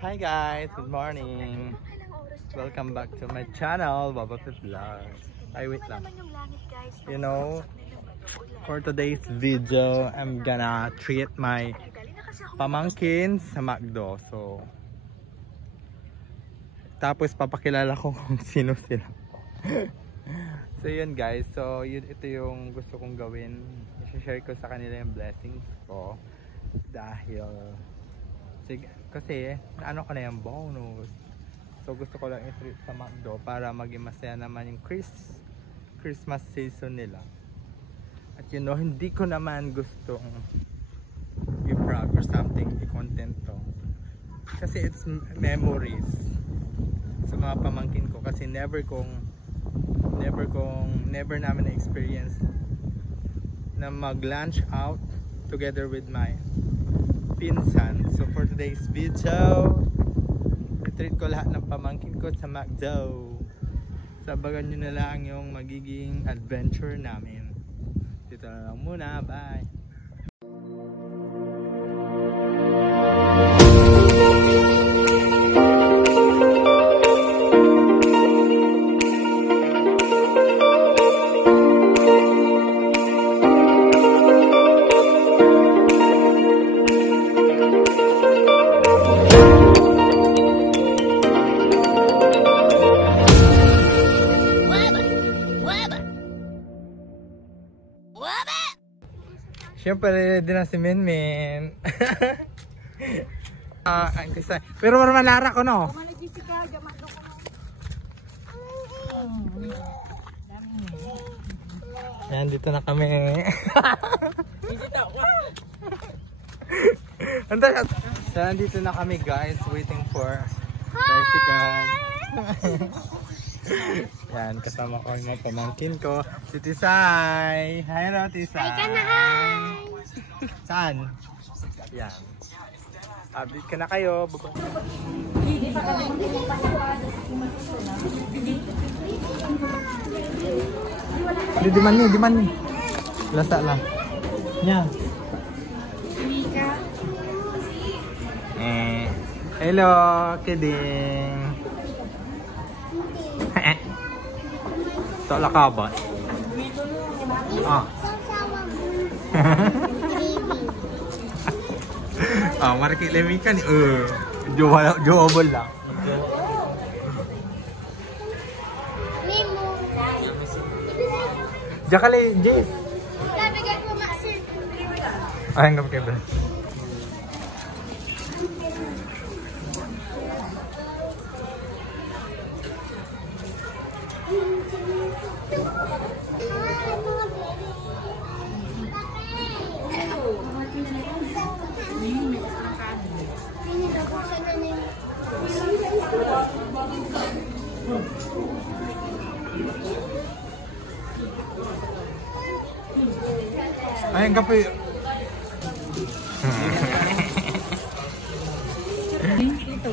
Hi guys, good morning. Welcome back to my channel, Baba Vlog. Ay, wait lang. You know, for today's video, I'm gonna treat my pamangkin sa McDo. So, tapos papakilala ko kung sino sila. So yun guys, so ito yung gusto kong gawin. I-share ko sa kanila yung blessings ko. Dahil kasi ano ko na yung bonus. So gusto ko lang i-treat sa McDo para maging masaya naman yung Christmas season nila. At you know, hindi ko naman gustong i-vlog or something, i-content to. Kasi it's memories sa mga pamangkin ko. Kasi never namin na-experience na mag-lunch out together with my pinsan. So for today's video, i-treat ko lahat ng pamangkin ko sa McDo. Sabagan nyo na lang yung magiging adventure namin. Dito na lang muna, bye! Siyempre, din na si Minmin. Pero malara ko, no? Yan, dito na kami. So, nandito na kami guys, waiting for bicycle. Yan, kasama ko yung pamangkin ko, si Tisay. Hi ro, Tisay. Hi ka na, hi. Saan? Yan. Update ka na kayo. Di man ni. Lasa lang. Yan. Hello, kidding. Tolak ka ba? Ah. Ah, marikit lemi kan ni. Jual lang. Jakale, Jess. Labigay ko masin. Ay, enggak pakai beras. Ay, enggak pa. Ito.